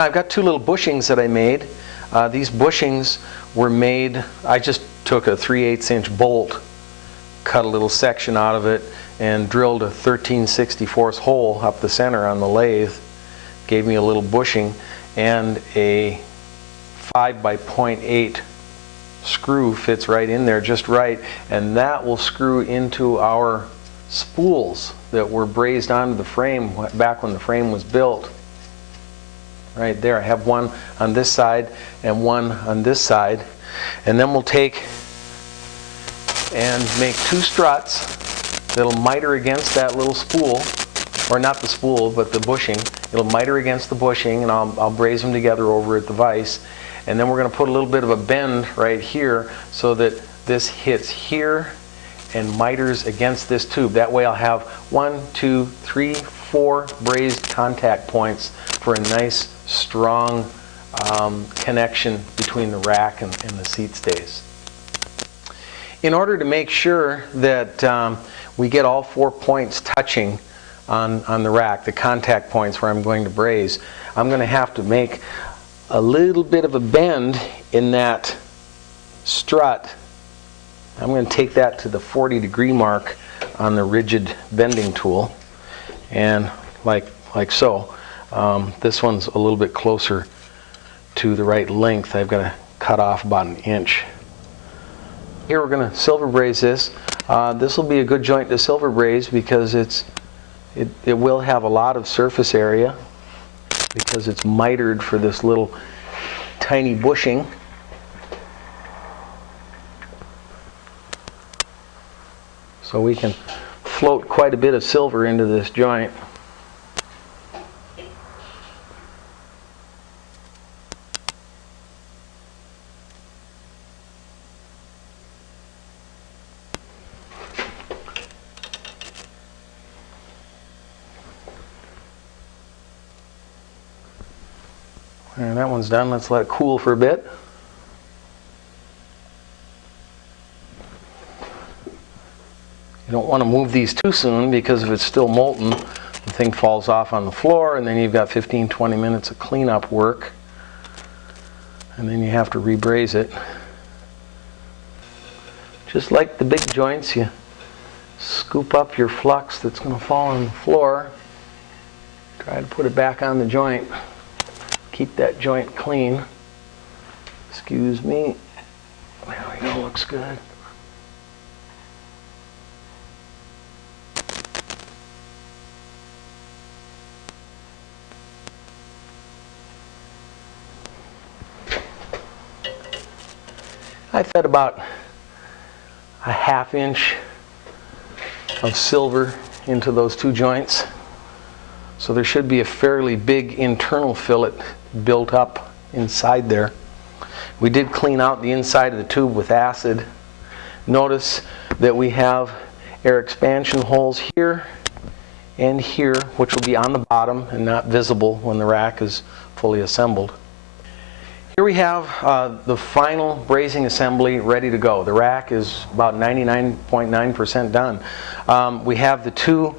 Now I've got two little bushings that I made. These bushings were made, I just took a 3/8" bolt, cut a little section out of it, and drilled a 13/64 hole up the center on the lathe. Gave me a little bushing and a 5x0.8 screw fits right in there just right, and that will screw into our spools that were brazed onto the frame back when the frame was built. Right there, I have one on this side and one on this side, and then we'll take and make two struts that'll miter against that little spool, or not the spool but the bushing. It'll miter against the bushing, and I'll braze them together over at the vise. And then we're going to put a little bit of a bend right here so that this hits here and miters against this tube. That way I'll have 1, 2, 3, 4 brazed contact points for a nice strong connection between the rack and the seat stays. In order to make sure that we get all 4 points touching on the rack, the contact points where I'm going to braze, I'm going to have to make a little bit of a bend in that strut. I'm going to take that to the 40-degree mark on the rigid bending tool, and like so. This one's a little bit closer to the right length. I've got to cut off about 1 inch. Here we're going to silver braze this. This will be a good joint to silver braze because it will have a lot of surface area because it's mitered for this little tiny bushing. So we can float quite a bit of silver into this joint. And that one's done. Let's let it cool for a bit. You don't want to move these too soon because if it's still molten, the thing falls off on the floor, and then you've got 15-20 minutes of cleanup work, and then you have to rebraze it. Just like the big joints, you scoop up your flux that's going to fall on the floor, try to put it back on the joint. Keep that joint clean. Excuse me. There we go, looks good. I fed about a 1/2 inch of silver into those two joints. So there should be a fairly big internal fillet built up inside there. We did clean out the inside of the tube with acid. Notice that we have air expansion holes here and here, which will be on the bottom and not visible when the rack is fully assembled. Here we have the final brazing assembly ready to go. The rack is about 99.9% done. We have the two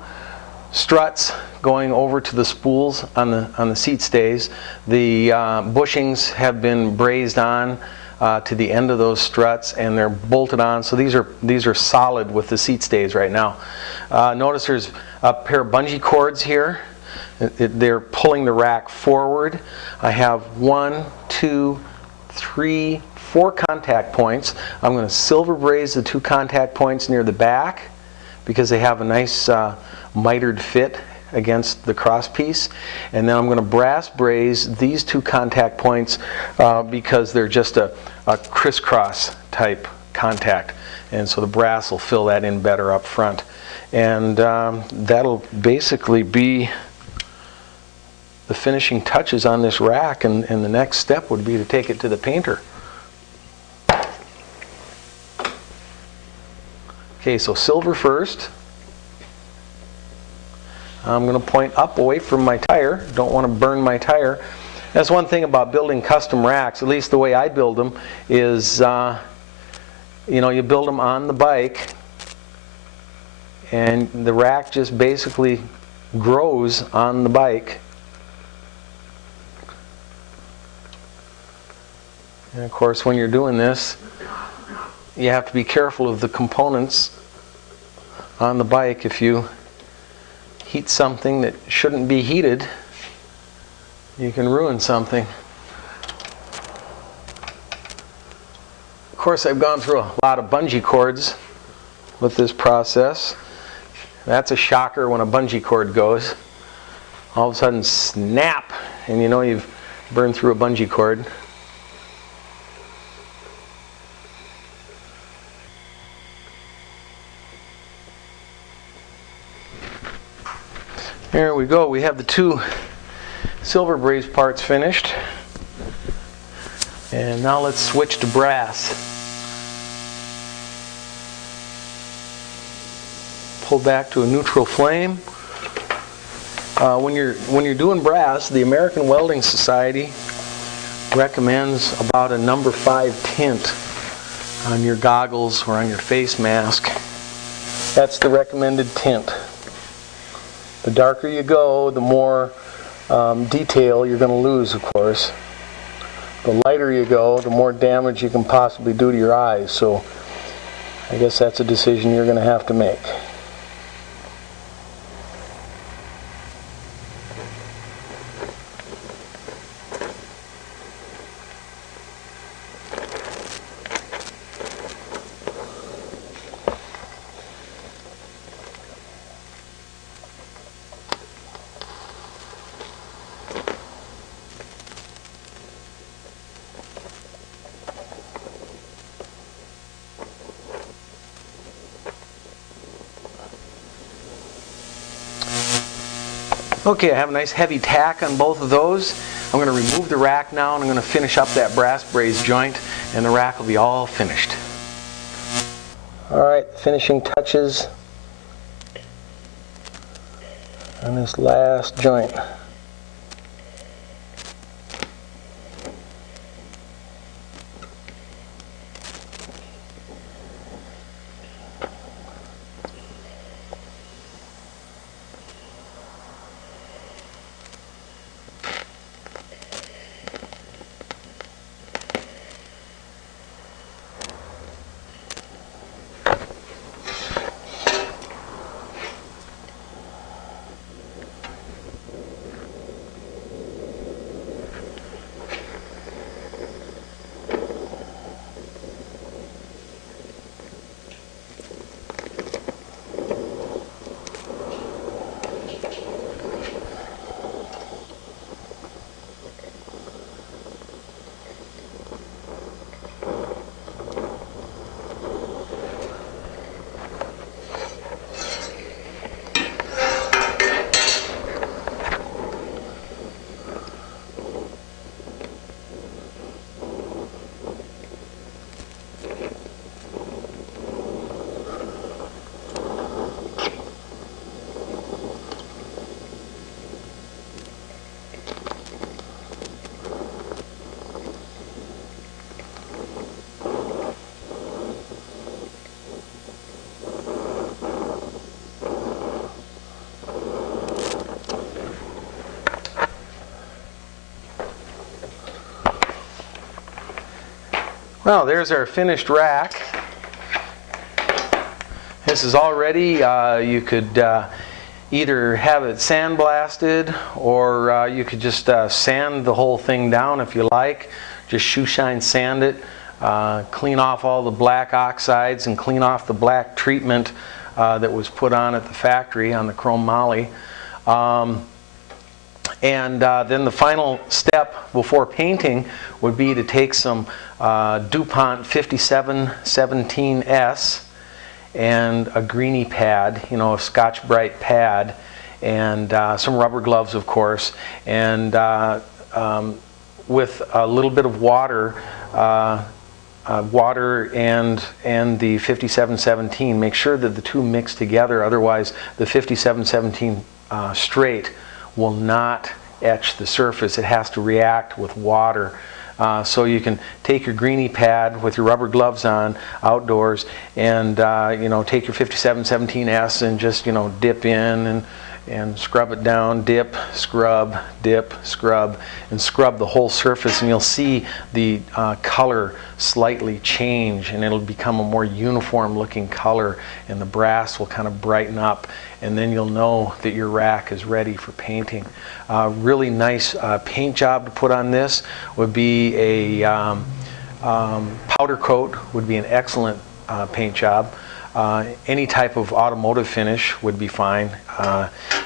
struts going over to the spools on the seat stays. The bushings have been brazed on to the end of those struts, and they're bolted on. So these are solid with the seat stays right now. Notice there's a pair of bungee cords here. They're pulling the rack forward. I have 1, 2, 3, 4 contact points. I'm going to silver braze the 2 contact points near the back because they have a nice mitered fit against the cross piece, and then I'm going to brass braze these 2 contact points because they're just a crisscross type contact, and so the brass will fill that in better up front, and that'll basically be the finishing touches on this rack, and the next step would be to take it to the painter. Okay, so silver first. I'm going to point up away from my tire. Don't want to burn my tire. That's one thing about building custom racks, at least the way I build them, is you build them on the bike, and the rack just basically grows on the bike. And of course, when you're doing this, you have to be careful of the components on the bike. If you heat something that shouldn't be heated, you can ruin something. Of course, I've gone through a lot of bungee cords with this process. That's a shocker when a bungee cord goes. All of a sudden, snap, and you know you've burned through a bungee cord. There we go. We have the two silver braze parts finished. And now let's switch to brass. Pull back to a neutral flame. When you're doing brass, the American Welding Society recommends about a number 5 tint on your goggles or on your face mask. That's the recommended tint. The darker you go, the more detail you're going to lose, of course. The lighter you go, the more damage you can possibly do to your eyes. So I guess that's a decision you're going to have to make. Okay, I have a nice heavy tack on both of those. I'm going to remove the rack now, and I'm going to finish up that brass braze joint, and the rack will be all finished. Alright, finishing touches on this last joint. Well, there's our finished rack. This is all ready. You could either have it sandblasted, or you could just sand the whole thing down if you like. Just shoe shine sand it, clean off all the black oxides and clean off the black treatment that was put on at the factory on the chrome moly. And then the final step before painting would be to take some DuPont 5717S and a greenie pad, you know, a Scotch Brite pad, and some rubber gloves, of course, and with a little bit of water, water and the 5717. Make sure that the two mix together, otherwise the 5717 straight will not etch the surface. It has to react with water. So you can take your greenie pad with your rubber gloves on outdoors, and you know, take your 5717S and just, you know, dip in and scrub it down, dip, scrub, and scrub the whole surface, and you'll see the color slightly change, and it'll become a more uniform looking color, and the brass will kind of brighten up, and then you'll know that your rack is ready for painting. Really nice paint job to put on this would be a powder coat would be an excellent paint job. Any type of automotive finish would be fine,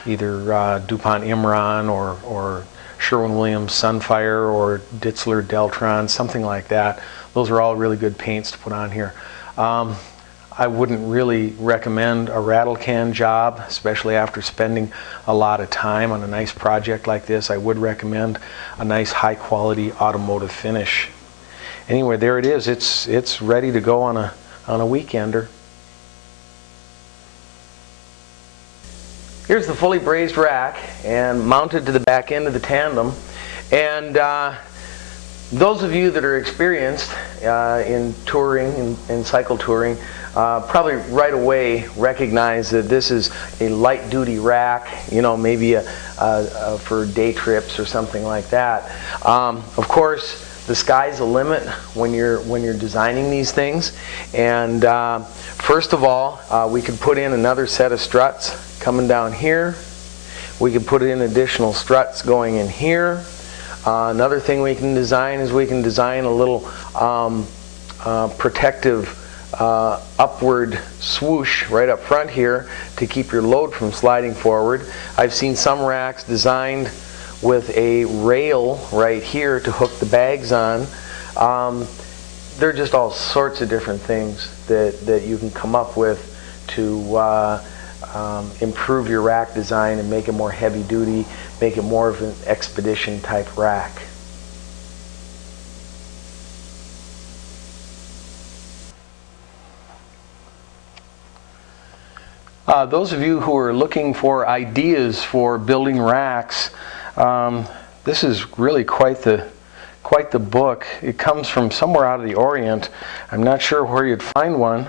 either DuPont Imron or Sherwin-Williams Sunfire or Ditzler Deltron, something like that. Those are all really good paints to put on here. I wouldn't really recommend a rattle can job, especially after spending a lot of time on a nice project like this. I would recommend a nice high quality automotive finish. Anyway, there it is. It's ready to go on a weekender. Here's the fully brazed rack and mounted to the back end of the tandem. And those of you that are experienced in touring, in cycle touring, probably right away recognize that this is a light duty rack, you know, maybe for day trips or something like that. Of course, the sky's the limit when you're designing these things. And first of all, we could put in another set of struts coming down here. We could put in additional struts going in here. Another thing we can design is we can design a little protective upward swoosh right up front here to keep your load from sliding forward. I've seen some racks designed with a rail right here to hook the bags on. There are just all sorts of different things that you can come up with to improve your rack design and make it more heavy duty, make it more of an expedition type rack. Those of you who are looking for ideas for building racks, this is really quite the book. It comes from somewhere out of the Orient. I'm not sure where you'd find one,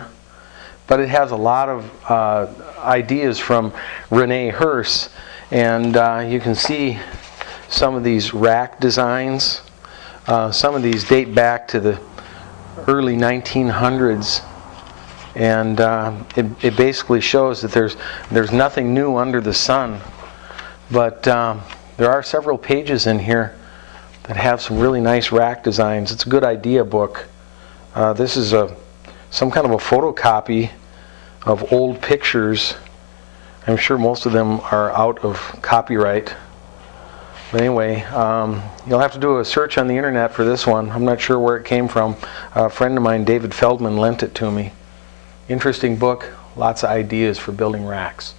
but it has a lot of ideas from Rene Herse, and you can see some of these rack designs. Some of these date back to the early 1900s, and it basically shows that there's nothing new under the sun, but there are several pages in here that have some really nice rack designs. It's a good idea book. This is some kind of a photocopy of old pictures. I'm sure most of them are out of copyright. But anyway, you'll have to do a search on the internet for this one. I'm not sure where it came from. A friend of mine, David Feldman, lent it to me. Interesting book, lots of ideas for building racks.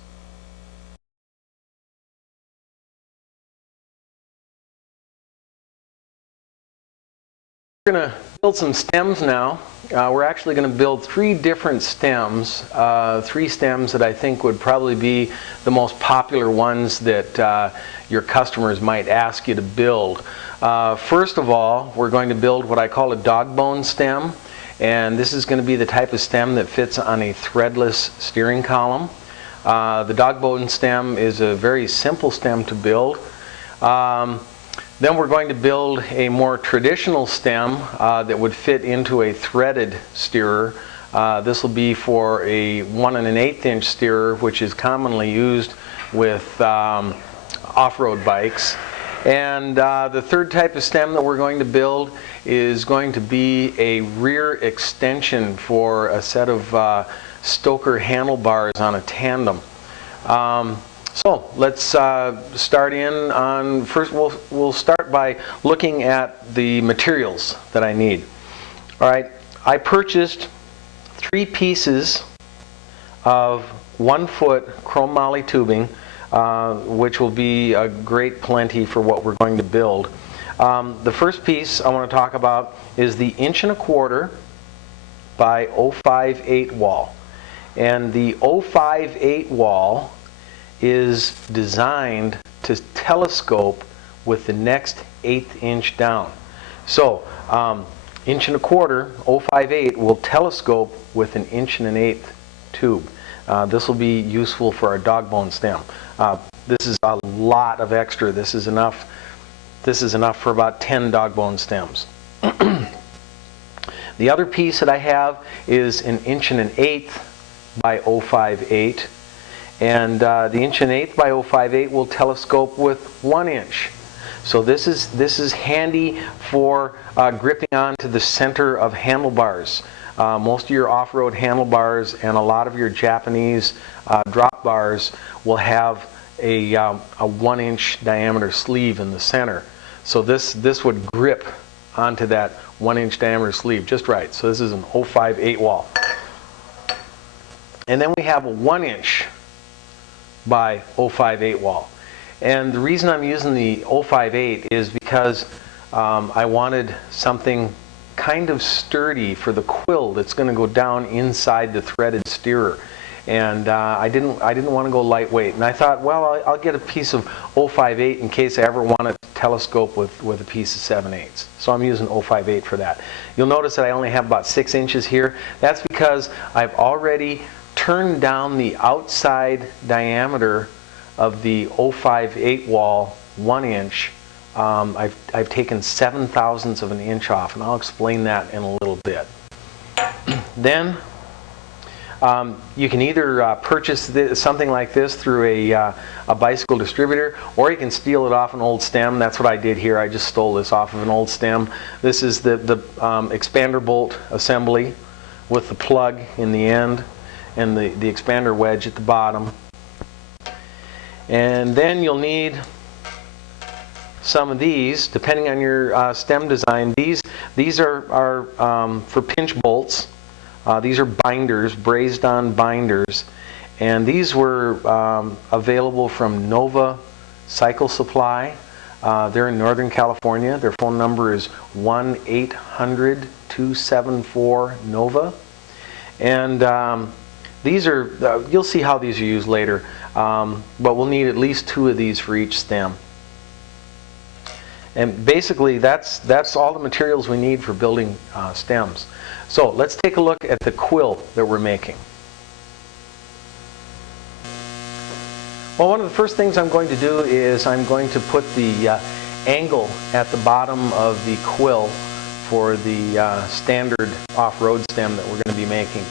We're going to build some stems now. We're actually going to build 3 different stems, 3 stems that I think would probably be the most popular ones that your customers might ask you to build. First of all, we're going to build what I call a dog bone stem, and this is going to be the type of stem that fits on a threadless steering column. The dog bone stem is a very simple stem to build. Then we're going to build a more traditional stem that would fit into a threaded steerer. This will be for a 1 1/8 inch steerer, which is commonly used with off-road bikes. And the third type of stem that we're going to build is going to be a rear extension for a set of Stoker handlebars on a tandem. So let's start in on, first we'll start by looking at the materials that I need. All right, I purchased 3 pieces of 1-foot chrome moly tubing, which will be a great plenty for what we're going to build. The first piece I want to talk about is the 1¼ inch by 0.58 wall. And the 0.58 wall is designed to telescope with the next 1/8 inch down. So 1¼ inch, 0.58 will telescope with an 1 1/8 inch tube. This will be useful for our dog bone stem. This is a lot of extra. This is enough for about 10 dog bone stems. The other piece that I have is an 1.125" by 0.58, and the 1.125" by 0.58 will telescope with 1 inch. So this is handy for gripping onto the center of handlebars. Most of your off-road handlebars and a lot of your Japanese drop bars will have a 1 inch diameter sleeve in the center. So this would grip onto that 1 inch diameter sleeve just right. So this is an 0.58 wall. And then we have a 1 inch by 0.58 wall. And the reason I'm using the 0.58 is because I wanted something kind of sturdy for the quill that's going to go down inside the threaded steerer. And I didn't want to go lightweight. And I thought, well, I'll get a piece of 0.58 in case I ever want to telescope with a piece of 7/8. So I'm using 0.58 for that. You'll notice that I only have about 6 inches here. That's because I've already turned down the outside diameter of the 0.58 wall 1 inch. I've taken 7/1000ths of an inch off, and I'll explain that in a little bit. Then you can either purchase something like this through a bicycle distributor, or you can steal it off an old stem. That's what I did here. I just stole this off of an old stem. This is the expander bolt assembly with the plug in the end and the expander wedge at the bottom. And then you'll need some of these, depending on your stem design. These are for pinch bolts. These are binders, brazed on binders, and these were available from Nova Cycle Supply. They're in Northern California. Their phone number is 1-800-274-NOVA. And these are, you'll see how these are used later, but we'll need at least 2 of these for each stem. And basically that's all the materials we need for building stems. So let's take a look at the quill that we're making. Well, one of the first things I'm going to do is I'm going to put the angle at the bottom of the quill for the standard off-road stem that we're going to be making.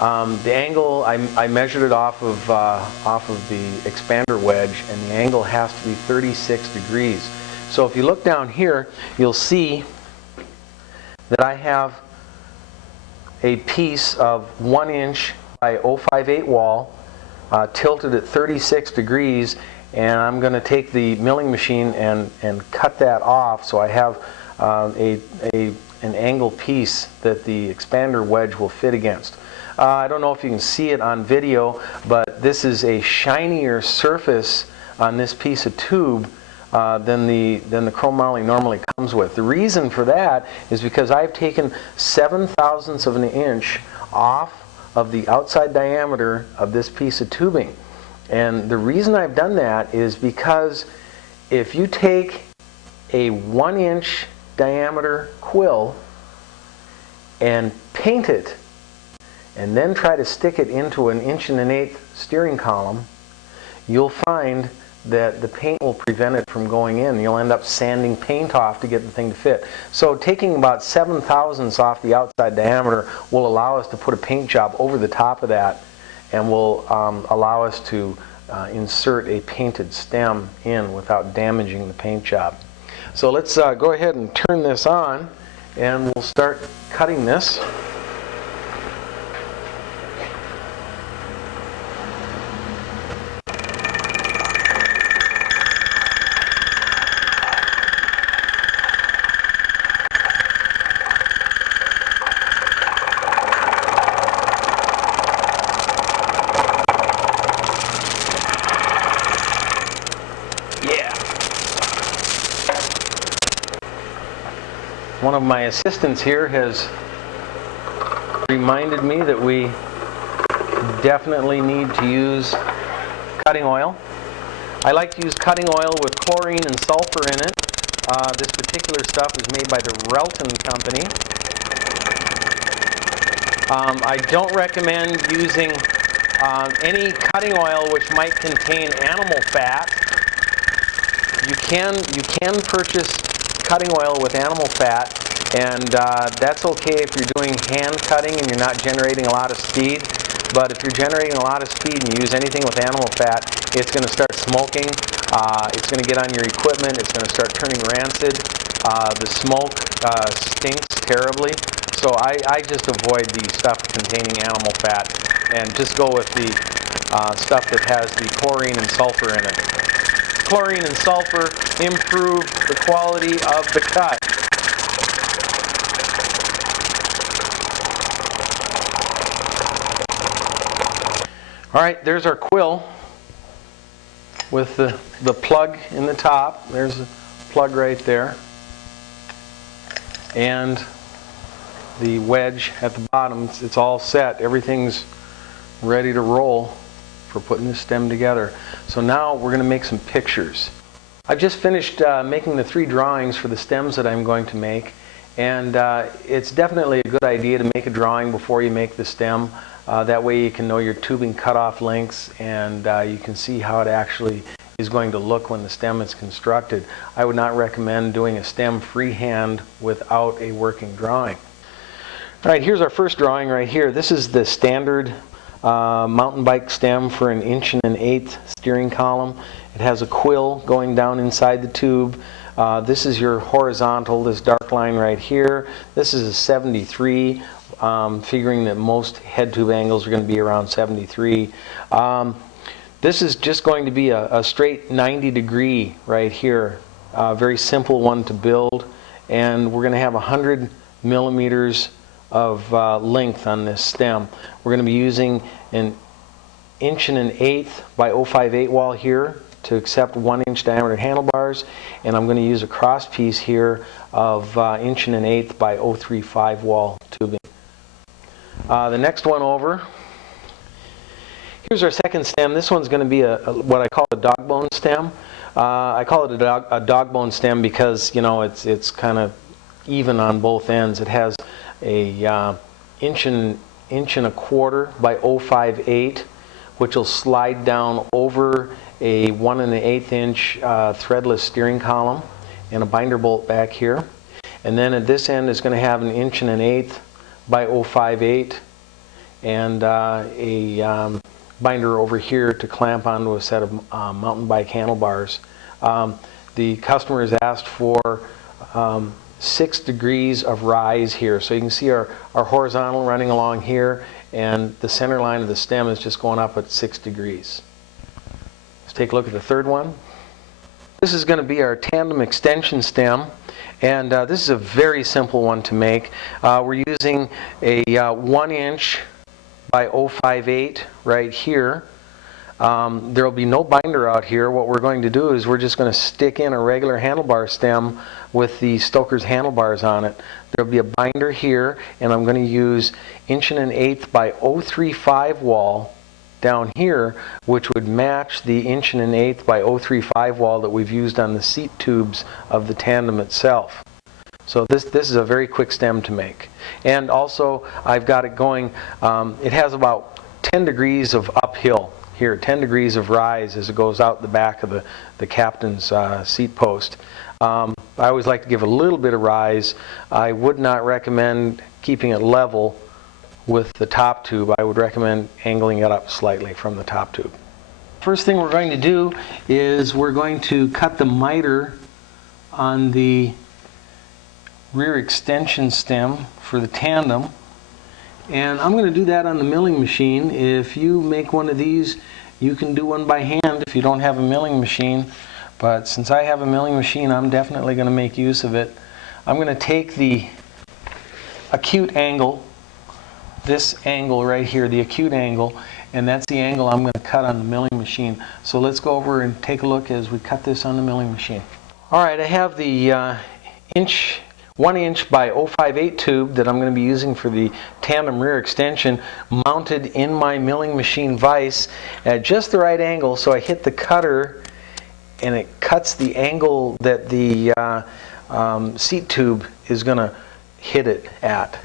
The angle, I measured it off of the expander wedge, and the angle has to be 36 degrees. So if you look down here, you'll see that I have a piece of 1 inch by 0.58 wall tilted at 36 degrees, and I'm going to take the milling machine and cut that off so I have an angle piece that the expander wedge will fit against. I don't know if you can see it on video, but this is a shinier surface on this piece of tube than the chromoly normally comes with. The reason for that is because I've taken 7/1000ths of an inch off of the outside diameter of this piece of tubing. And the reason I've done that is because if you take a 1 inch diameter quill and paint it and then try to stick it into an 1.125" steering column, you'll find that the paint will prevent it from going in. You'll end up sanding paint off to get the thing to fit. So taking about 7/1000ths off the outside diameter will allow us to put a paint job over the top of that, and will allow us to insert a painted stem in without damaging the paint job. So let's go ahead and turn this on, and we'll start cutting this. One of my assistants here has reminded me that we definitely need to use cutting oil. I like to use cutting oil with chlorine and sulfur in it. This particular stuff is made by the Relton company. I don't recommend using any cutting oil which might contain animal fat. can purchase cutting oil with animal fat, and that's okay if you're doing hand cutting and you're not generating a lot of speed. But if you're generating a lot of speed and you use anything with animal fat, it's going to start smoking. It's going to get on your equipment. It's going to start turning rancid. The smoke stinks terribly. So I just avoid the stuff containing animal fat and just go with the stuff that has the chlorine and sulfur in it. Chlorine and sulfur improve the quality of the cut. All right, there's our quill with the plug in the top. There's a plug right there. And the wedge at the bottom. It's all set. Everything's ready to roll for putting the stem together. So now we're going to make some pictures. I've just finished making the 3 drawings for the stems that I'm going to make. And it's definitely a good idea to make a drawing before you make the stem. That way you can know your tubing cutoff lengths, and you can see how it actually is going to look when the stem is constructed. I would not recommend doing a stem freehand without a working drawing. All right, here's our first drawing right here. This is the standard mountain bike stem for an 1.125" steering column. It has a quill going down inside the tube. This is your horizontal, this dark line right here. This is a 73. Figuring that most head tube angles are going to be around 73. This is just going to be a straight 90-degree right here. Very simple one to build, and we're going to have 100 millimeters of length on this stem. We're going to be using an 1.125" by 0.58 wall here to accept 1-inch diameter handlebars, and I'm going to use a cross piece here of 1.125" by 0.35 wall tubing. The next one over, here's our second stem. This one's going to be what I call a dog bone stem. I call it a dog bone stem because, you know, it's kind of even on both ends. It has a inch and a quarter by 0.58, which will slide down over a 1 1/8" threadless steering column and a binder bolt back here. And then at this end is going to have an 1 1/8" by 0.58 and a binder over here to clamp onto a set of mountain bike handlebars. The customer has asked for 6 degrees of rise here. So you can see our horizontal running along here, and the center line of the stem is just going up at 6 degrees. Let's take a look at the third one. This is going to be our tandem extension stem. And this is a very simple one to make. We're using a 1-inch by 0.58 right here. There will be no binder out here. What we're going to do is we're just going to stick in a regular handlebar stem with the Stoker's handlebars on it. There will be a binder here, and I'm going to use 1.125" by 0.35 wall down here, which would match the 1.125" by 0.35 wall that we've used on the seat tubes of the tandem itself. So this is a very quick stem to make. And also I've got it going, it has about 10 degrees of uphill here, 10 degrees of rise as it goes out the back of the captain's seat post. I always like to give a little bit of rise. I would not recommend keeping it level with the top tube. I would recommend angling it up slightly from the top tube. First thing we're going to do is we're going to cut the miter on the rear extension stem for the tandem, and I'm going to do that on the milling machine. If you make one of these, you can do one by hand if you don't have a milling machine, but since I have a milling machine, I'm definitely going to make use of it. I'm going to take the acute angle, this angle right here, the acute angle, and that's the angle I'm going to cut on the milling machine. So let's go over and take a look as we cut this on the milling machine. Alright, I have the 1-inch by 0.58 tube that I'm going to be using for the tandem rear extension mounted in my milling machine vise at just the right angle, so I hit the cutter and it cuts the angle that the seat tube is going to hit it at.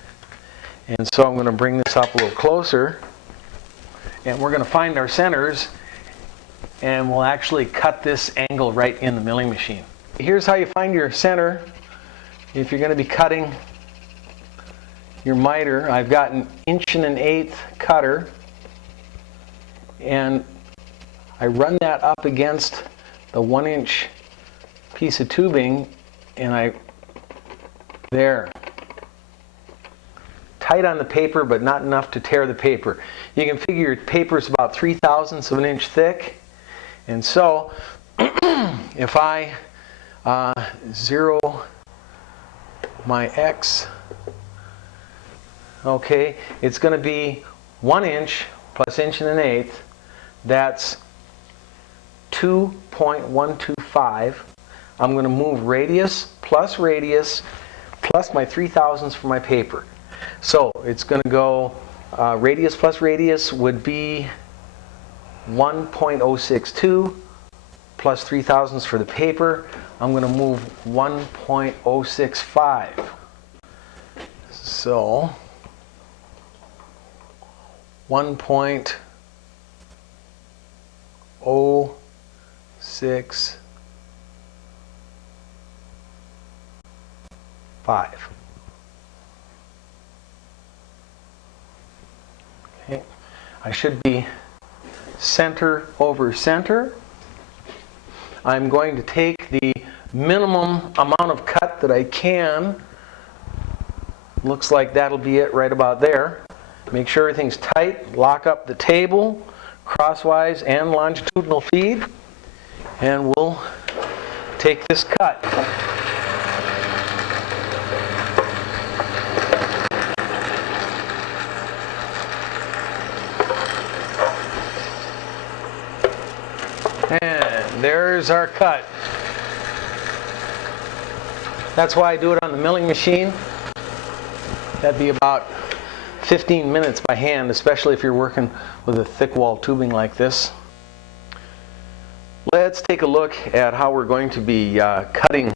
And so I'm going to bring this up a little closer, and we're going to find our centers and we'll actually cut this angle right in the milling machine. Here's how you find your center. If you're going to be cutting your miter, I've got an 1 1/8" cutter, and I run that up against the 1-inch piece of tubing, and there. Tight on the paper, but not enough to tear the paper. You can figure your paper is about 3/1000 of an inch thick, and so if I zero my X, okay, it's going to be 1 inch plus 1 1/8. That's 2.125. I'm going to move radius plus my 3/1000 for my paper. So it's going to go, radius plus radius would be 1.062 plus 3/1000 for the paper. I'm going to move 1.065. So 1.065. Okay. I should be center over center. I'm going to take the minimum amount of cut that I can. Looks like that'll be it right about there. Make sure everything's tight. Lock up the table crosswise and longitudinal feed, and we'll take this cut. And there's our cut. That's why I do it on the milling machine. That'd be about 15 minutes by hand, especially if you're working with a thick wall tubing like this. Let's take a look at how we're going to be cutting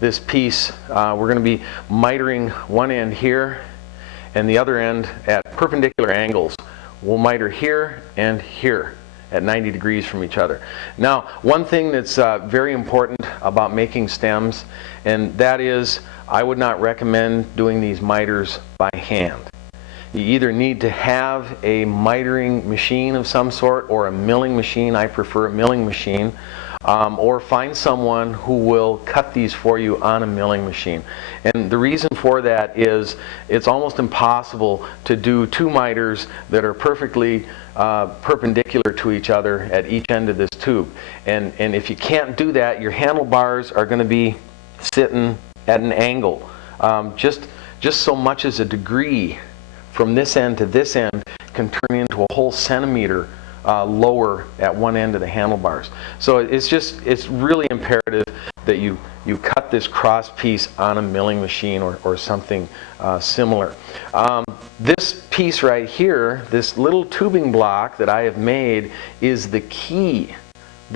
this piece. We're going to be mitering one end here and the other end at perpendicular angles. We'll miter here and here at 90 degrees from each other. Now, one thing that's very important about making stems, and that is I would not recommend doing these miters by hand. You either need to have a mitering machine of some sort or a milling machine. I prefer a milling machine. Or find someone who will cut these for you on a milling machine. And the reason for that is it's almost impossible to do two miters that are perfectly perpendicular to each other at each end of this tube. And if you can't do that, your handlebars are going to be sitting at an angle. Just so much as a degree from this end to this end can turn into a whole centimeter lower at one end of the handlebars. So it's really imperative that you cut this cross piece on a milling machine or something similar. This piece right here, this little tubing block that I have made, is the key.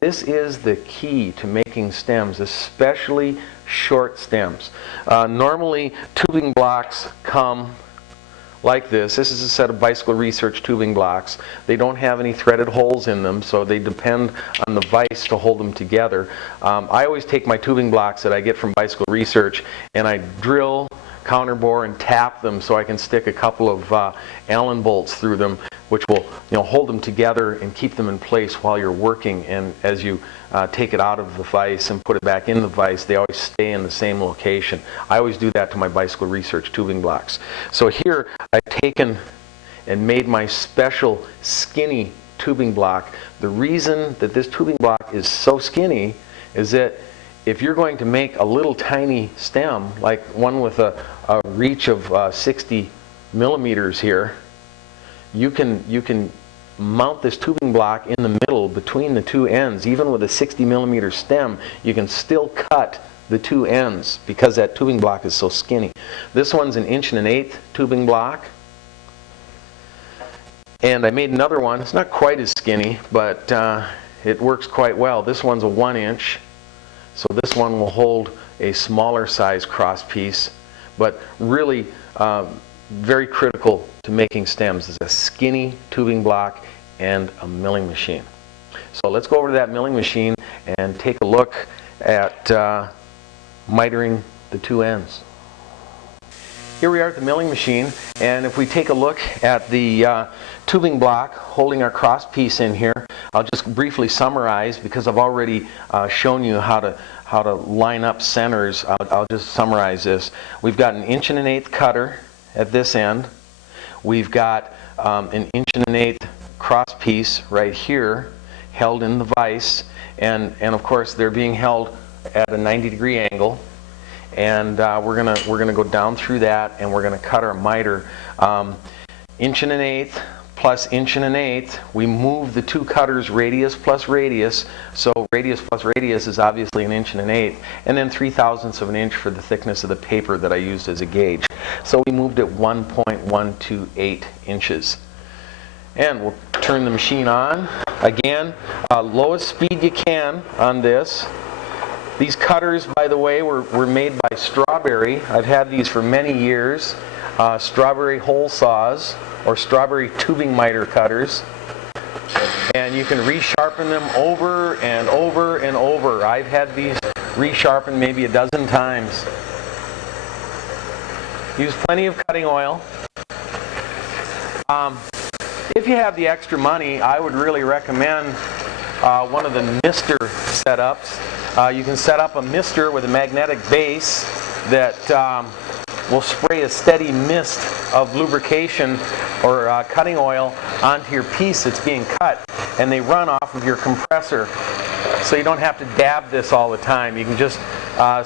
This is the key to making stems, especially short stems. Normally tubing blocks come like this. This is a set of Bicycle Research tubing blocks. They don't have any threaded holes in them, so they depend on the vise to hold them together. I always take my tubing blocks that I get from Bicycle Research and I drill, counterbore, and tap them so I can stick a couple of Allen bolts through them, which will hold them together and keep them in place while you're working. And as you take it out of the vise and put it back in the vise, they always stay in the same location. I always do that to my Bicycle Research tubing blocks. So here I've taken and made my special skinny tubing block. The reason that this tubing block is so skinny is that if you're going to make a little tiny stem, like one with a reach of 60 millimeters here, you can mount this tubing block in the middle between the two ends. Even with a 60 millimeter stem, you can still cut the two ends because that tubing block is so skinny. This one's an 1 1/8" tubing block. And I made another one. It's not quite as skinny, but it works quite well. This one's a 1 inch. So this one will hold a smaller size cross piece, but really very critical to making stems is a skinny tubing block and a milling machine. So let's go over to that milling machine and take a look at mitering the two ends. Here we are at the milling machine, and if we take a look at the tubing block holding our cross piece in here, I'll just briefly summarize because I've already shown you how to line up centers. I'll just summarize this. We've got an 1 1/8" cutter at this end. We've got an 1 1/8" cross piece right here held in the vise, and of course they're being held at a 90-degree angle. And we're gonna go down through that, and we're gonna cut our miter. 1 1/8" plus 1 1/8". We move the two cutters radius plus radius, so radius plus radius is obviously an 1 1/8", and then 3/1000ths of an inch for the thickness of the paper that I used as a gauge. So we moved it 1.128 inches. And we'll turn the machine on. Again, lowest speed you can on this. These cutters, by the way, were made by Strawberry. I've had these for many years. Strawberry hole saws, or Strawberry tubing miter cutters. And you can resharpen them over and over and over. I've had these resharpened maybe a dozen times. Use plenty of cutting oil. If you have the extra money, I would really recommend one of the mister setups. You can set up a mister with a magnetic base that will spray a steady mist of lubrication or cutting oil onto your piece that's being cut, and they run off of your compressor. So you don't have to dab this all the time. You can just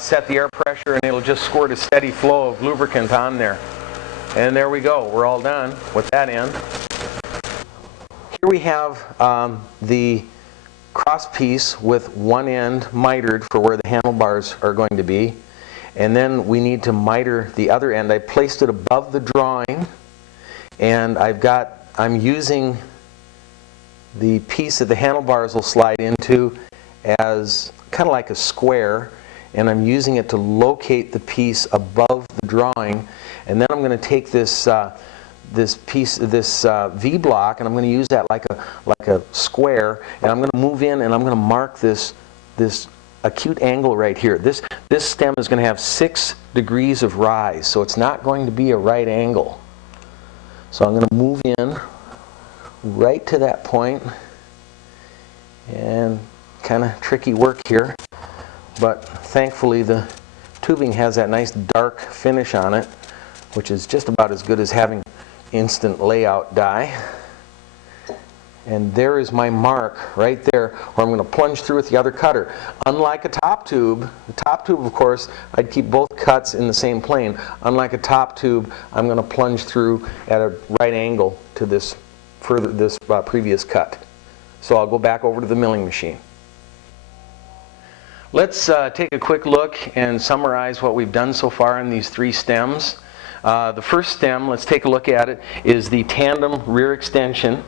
set the air pressure and it'll just squirt a steady flow of lubricant on there. And there we go. We're all done with that end. Here we have the cross piece with one end mitered for where the handlebars are going to be, and then we need to miter the other end. I placed it above the drawing, and I'm using the piece that the handlebars will slide into as kind of like a square, and I'm using it to locate the piece above the drawing. And then I'm going to take this V block, and I'm going to use that like a square, and I'm going to move in and I'm going to mark this acute angle right here. This stem is going to have 6 degrees of rise, so it's not going to be a right angle. So I'm going to move in right to that point, and kind of tricky work here, but thankfully the tubing has that nice dark finish on it, which is just about as good as having instant layout dye. And there is my mark right there where I'm going to plunge through with the other cutter. Unlike a top tube, the top tube, of course, I'd keep both cuts in the same plane. Unlike a top tube, I'm going to plunge through at a right angle to this previous cut. So I'll go back over to the milling machine. Let's take a quick look and summarize what we've done so far in these 3 stems. The first stem, let's take a look at it, is the tandem rear extension.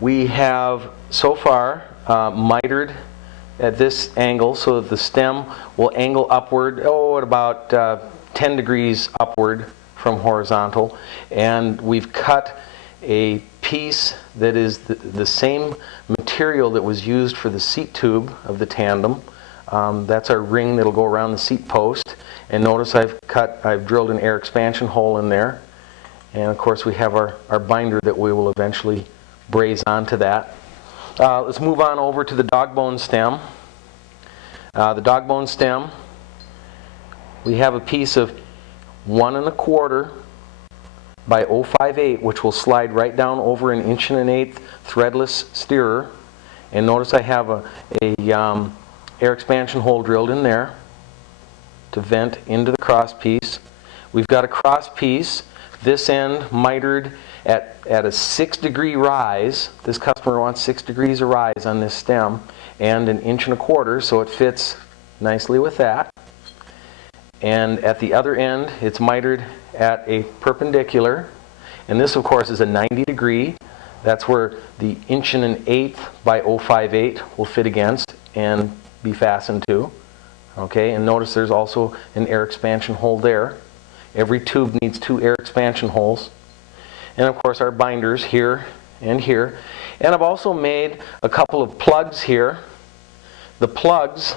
We have so far mitered at this angle so that the stem will angle upward, at about 10 degrees upward from horizontal. And we've cut a piece that is the same material that was used for the seat tube of the tandem. That's our ring that'll go around the seat post. And notice I've drilled an air expansion hole in there. And of course we have our binder that we will eventually braze onto that. Let's move on over to the dog bone stem. The dog bone stem, we have a piece of 1 1/4 by 0.58, which will slide right down over an 1 1/8" threadless steerer. And notice I have a air expansion hole drilled in there to vent into the cross piece. We've got a cross piece, this end mitered at a 6-degree rise. This customer wants 6 degrees of rise on this stem, and an 1 1/4", so it fits nicely with that. And at the other end, it's mitered at a perpendicular, and this of course is a 90-degree. That's where the 1 1/8 by 0.58 will fit against and be fastened to. Okay, and notice there's also an air expansion hole there. Every tube needs 2 air expansion holes. And of course our binders here and here. And I've also made a couple of plugs here. The plugs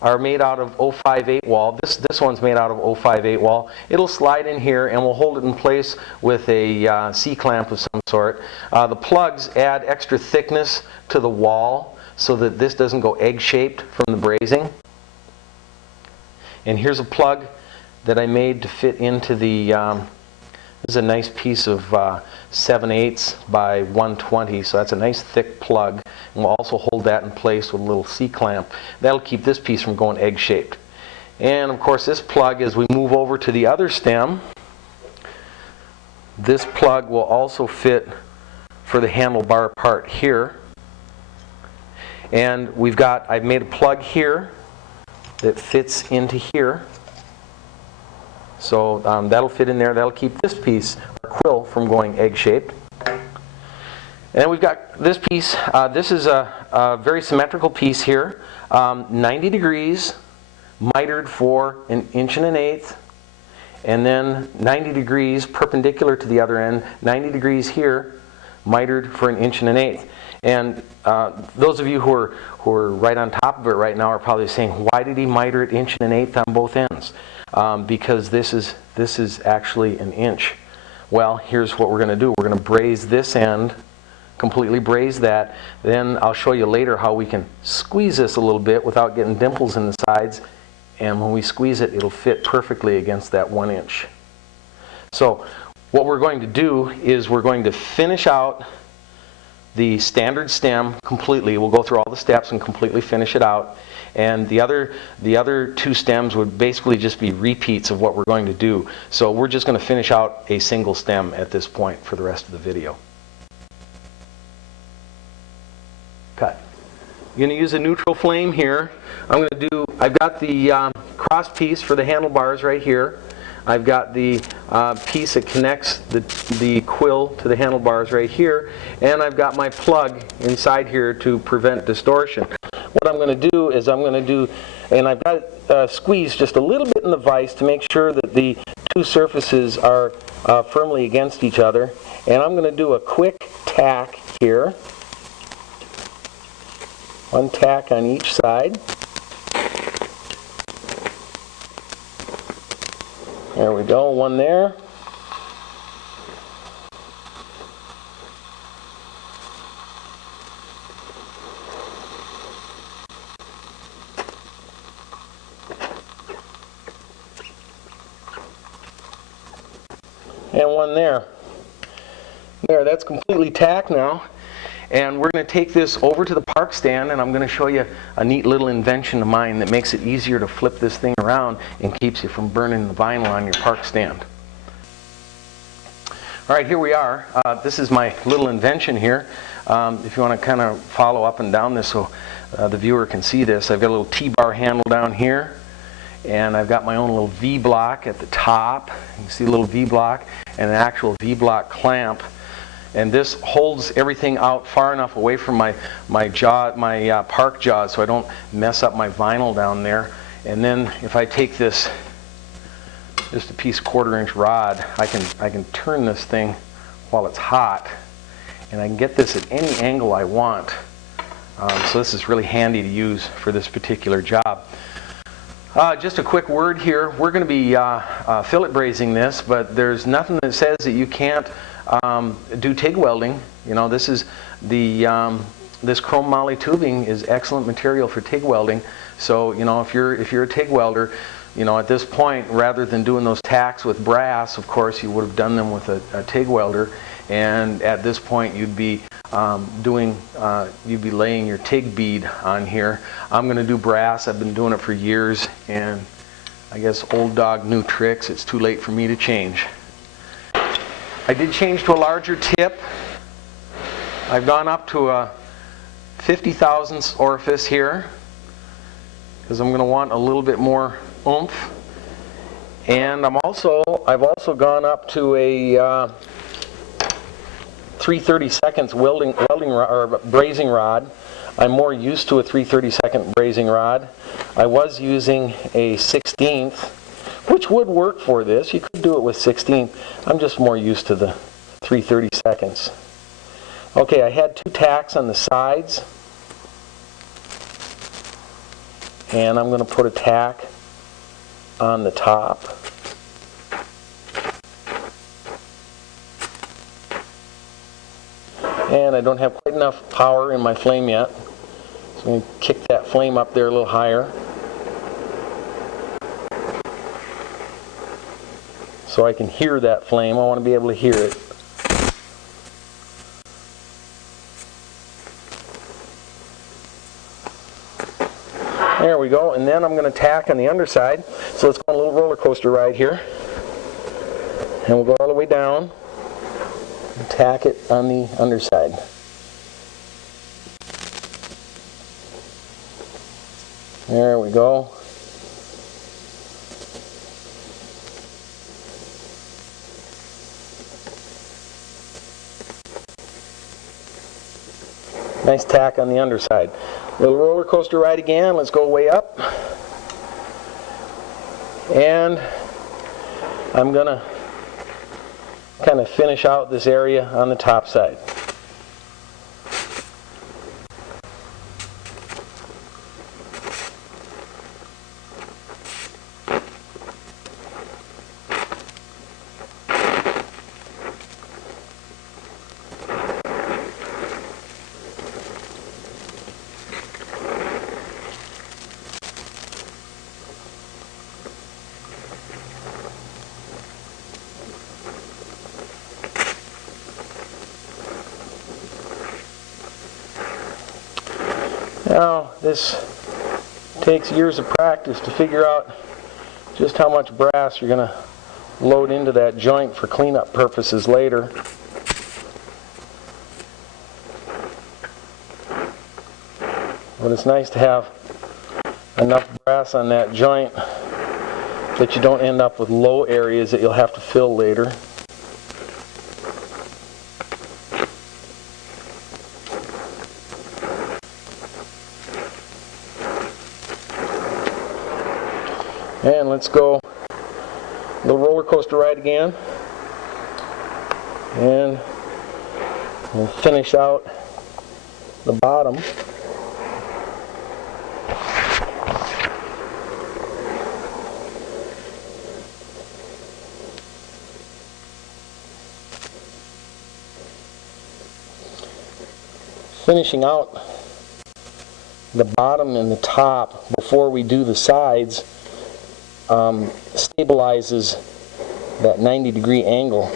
are made out of 058 wall. This one's made out of 058 wall. It'll slide in here and we'll hold it in place with a C-clamp of some sort. The plugs add extra thickness to the wall so that this doesn't go egg-shaped from the brazing. And here's a plug that I made to fit into the, this is a nice piece of 7/8 by 120, so that's a nice thick plug. And we'll also hold that in place with a little C-clamp. That'll keep this piece from going egg-shaped. And of course this plug, as we move over to the other stem, this plug will also fit for the handlebar part here. And I've made a plug here that fits into here. So that'll fit in there. That'll keep this piece, our quill, from going egg-shaped. And then we've got this piece. This is a very symmetrical piece here. 90 degrees, mitered for 1 1/8 inches. And then 90 degrees perpendicular to the other end. 90 degrees here, mitered for 1 1/8 inches. And those of you who are right on top of it right now are probably saying, why did he miter it 1 1/8 inches on both ends? Because this is actually 1 inch. Well, here's what we're going to do. We're going to braze this end, completely braze that. Then I'll show you later how we can squeeze this a little bit without getting dimples in the sides. And when we squeeze it, it'll fit perfectly against that 1 inch. So what we're going to do is we're going to finish out the standard stem completely. We'll go through all the steps and completely finish it out. And the other 2 stems would basically just be repeats of what we're going to do. So we're just going to finish out a single stem at this point for the rest of the video. Cut. I'm going to use a neutral flame here. I've got the cross piece for the handlebars right here. I've got the piece that connects the quill to the handlebars right here, and I've got my plug inside here to prevent distortion. What I'm going to do is and I've got it squeezed just a little bit in the vise to make sure that the 2 surfaces are firmly against each other. And I'm going to do a quick tack here. 1 tack on each side. There we go, 1 there. And 1 there. There, that's completely tacked now. And we're going to take this over to the park stand, and I'm going to show you a neat little invention of mine that makes it easier to flip this thing around and keeps you from burning the vinyl on your park stand. All right, here we are. This is my little invention here. If you want to kind of follow up and down this so the viewer can see this, I've got a little T-bar handle down here, and I've got my own little V-block at the top. You can see a little V-block and an actual V-block clamp. And this holds everything out far enough away from my park jaws so I don't mess up my vinyl down there. And then if I take this, just a piece 1/4 inch rod, I can turn this thing while it's hot, and I can get this at any angle I want. So this is really handy to use for this particular job. Just a quick word here. We're going to be fillet brazing this, but there's nothing that says that you can't do TIG welding. You know, this is this chrome moly tubing is excellent material for TIG welding. So you know, if you're a TIG welder, you know, at this point, rather than doing those tacks with brass, of course, you would have done them with a TIG welder. And at this point, you'd be laying your TIG bead on here. I'm going to do brass. I've been doing it for years, and I guess old dog, new tricks. It's too late for me to change. I did change to a larger tip. I've gone up to a 50 thousandths orifice here because I'm going to want a little bit more oomph. And I've also gone up to a 3/32 welding or brazing rod. I'm more used to a 3/32 brazing rod. I was using a 1/16, which would work for this. You could do it with 16. I'm just more used to the 3/32. Okay, I had 2 tacks on the sides, and I'm going to put a tack on the top. And I don't have quite enough power in my flame yet, so I'm going to kick that flame up there a little higher so I can hear that flame. I want to be able to hear it. There we go, and then I'm going to tack on the underside. So let's go on a little roller coaster ride here. And we'll go all the way down and tack it on the underside. There we go. Nice tack on the underside. Little roller coaster ride again. Let's go way up. And I'm going to kind of finish out this area on the top side. Now, this takes years of practice to figure out just how much brass you're going to load into that joint for cleanup purposes later. But it's nice to have enough brass on that joint that you don't end up with low areas that you'll have to fill later. And let's go the roller coaster ride again, and we'll finish out the bottom. Finishing out the bottom and the top before we do the sides stabilizes that 90-degree angle.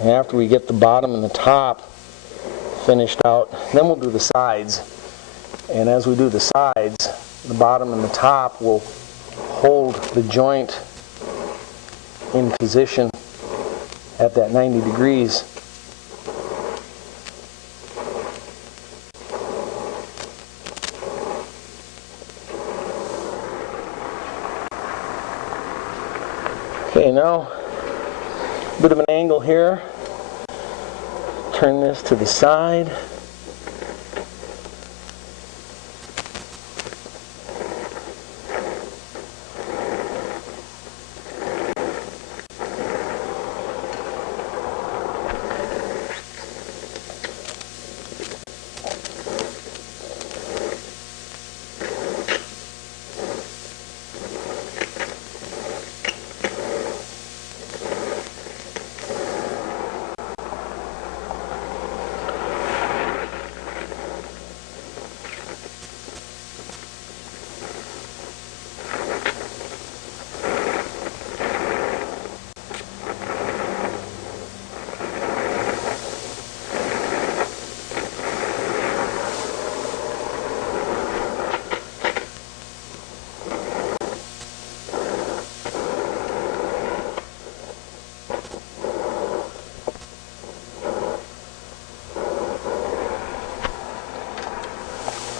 And after we get the bottom and the top finished out, then we'll do the sides. And as we do the sides, the bottom and the top will hold the joint in position at that 90 degrees. Okay, now a bit of an angle here. Turn this to the side.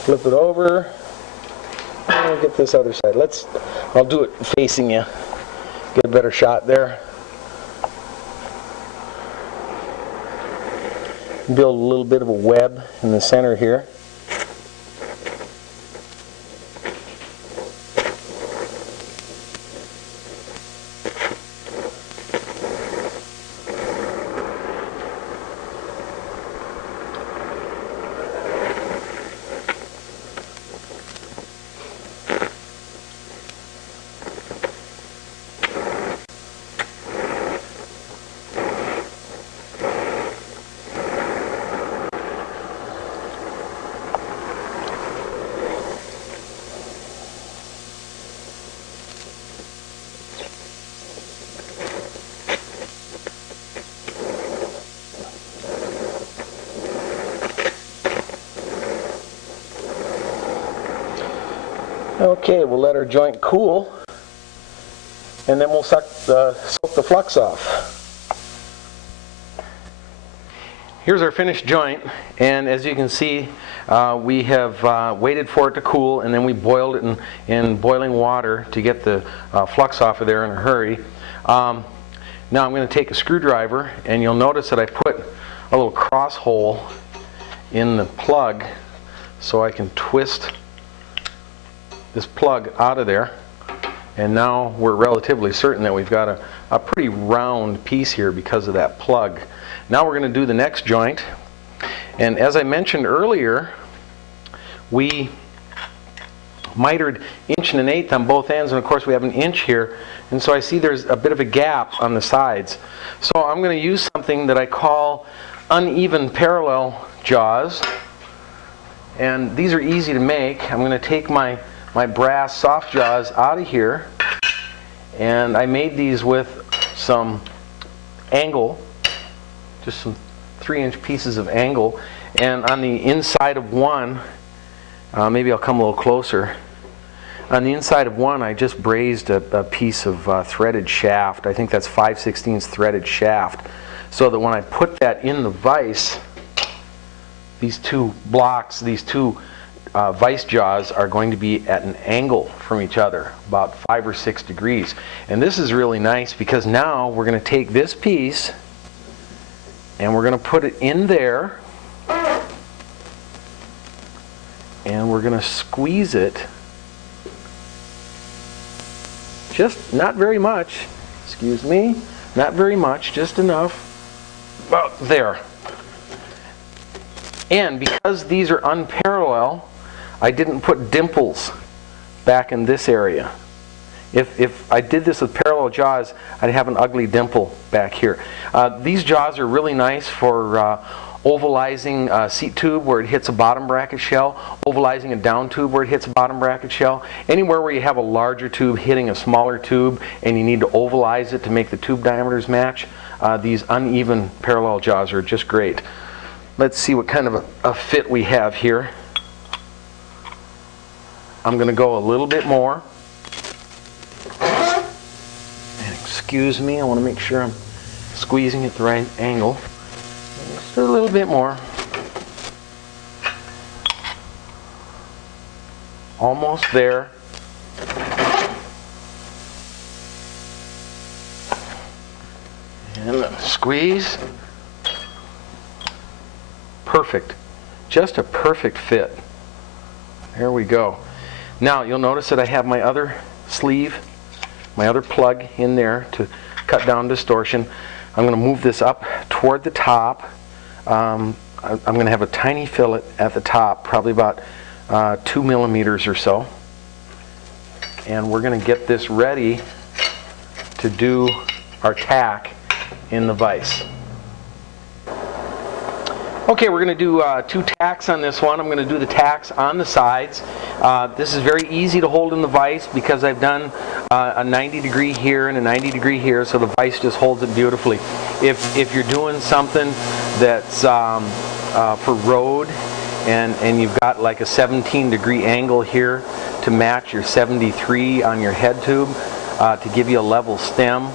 Flip it over, and we'll get this other side. I'll do it facing you, get a better shot there. Build a little bit of a web in the center here. Okay, we'll let our joint cool, and then we'll soak the flux off. Here's our finished joint, and as you can see, we have waited for it to cool, and then we boiled it in boiling water to get the flux off of there in a hurry. Now I'm going to take a screwdriver, and you'll notice that I put a little cross hole in the plug so I can twist this plug out of there. And now we're relatively certain that we've got a pretty round piece here because of that plug. Now we're going to do the next joint. And as I mentioned earlier, we mitered 1 1/8 on both ends, and of course we have 1 inch here. And so I see there's a bit of a gap on the sides. So I'm going to use something that I call uneven parallel jaws. And these are easy to make. I'm going to take my brass soft jaws out of here, and I made these with some angle, just some 3-inch pieces of angle, and on the inside of one, maybe I'll come a little closer, on the inside of one I just brazed a piece of threaded shaft. I think that's 5/16 threaded shaft, so that when I put that in the vise, these two blocks, these two vise jaws are going to be at an angle from each other, about 5 or 6 degrees. And this is really nice because now we're going to take this piece and we're going to put it in there, and we're going to squeeze it, just not very much, excuse me, not very much, just enough, about there. And because these are unparalleled, I didn't put dimples back in this area. If I did this with parallel jaws, I'd have an ugly dimple back here. These jaws are really nice for ovalizing a seat tube where it hits a bottom bracket shell, ovalizing a down tube where it hits a bottom bracket shell. Anywhere where you have a larger tube hitting a smaller tube and you need to ovalize it to make the tube diameters match, these uneven parallel jaws are just great. Let's see what kind of a fit we have here. I'm going to go a little bit more. And excuse me, I want to make sure I'm squeezing at the right angle. Just a little bit more. Almost there. And squeeze. Perfect. Just a perfect fit. There we go. Now you'll notice that I have my other sleeve, my other plug in there to cut down distortion. I'm going to move this up toward the top. I'm going to have a tiny fillet at the top, probably about 2 millimeters or so. And we're going to get this ready to do our tack in the vise. Okay, we're going to do 2 tacks on this one. I'm going to do the tacks on the sides. This is very easy to hold in the vise because I've done a 90 degree here and a 90 degree here, so the vise just holds it beautifully. If you're doing something that's for road and you've got like a 17 degree angle here to match your 73 on your head tube to give you a level stem,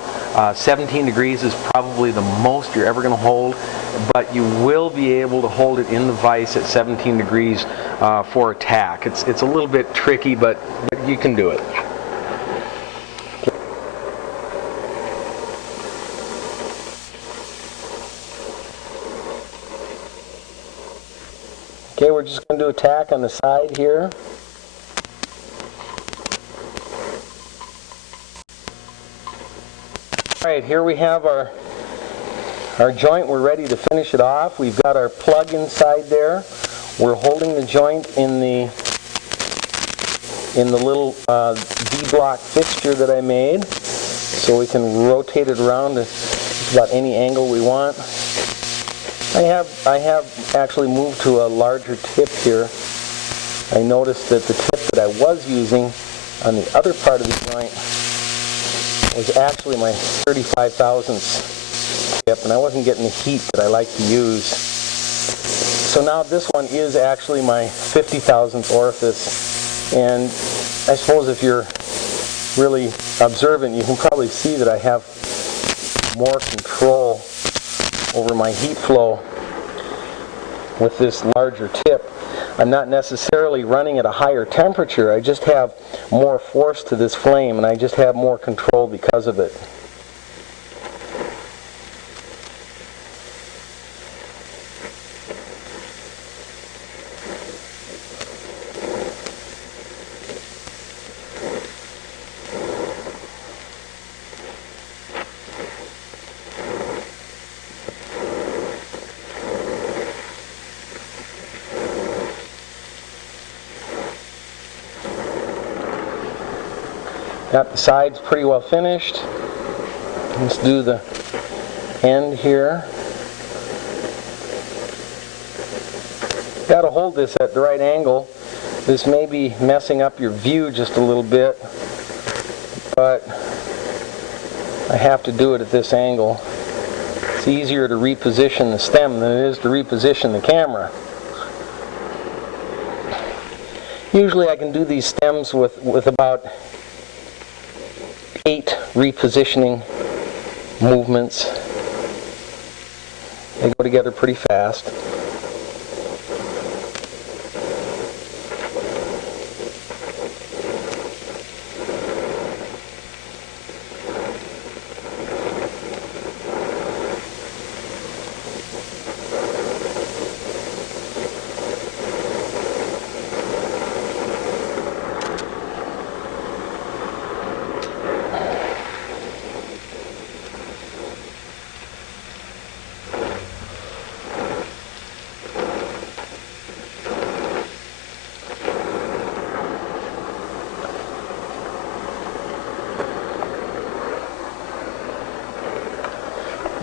17 degrees is probably the most you're ever going to hold, but you will be able to hold it in the vise at 17 degrees for a tack. It's a little bit tricky, but you can do it. Okay, we're just going to do a tack on the side here. Alright, here we have our joint. We're ready to finish it off. We've got our plug inside there. We're holding the joint in the little D-block fixture that I made, so we can rotate it around to just about any angle we want. I have actually moved to a larger tip here. I noticed that the tip that I was using on the other part of the joint was actually my 35 thousandths tip, and I wasn't getting the heat that I like to use. So now this one is actually my 50 thousandths orifice And I suppose if you're really observant, you can probably see that I have more control over my heat flow with this larger tip. I'm not necessarily running at a higher temperature, I just have more force to this flame and I just have more control because of it. Got the sides pretty well finished. Let's do the end here. Got to hold this at the right angle. This may be messing up your view just a little bit, but I have to do it at this angle. It's easier to reposition the stem than it is to reposition the camera. Usually I can do these stems with about 8 repositioning movements. They go together pretty fast.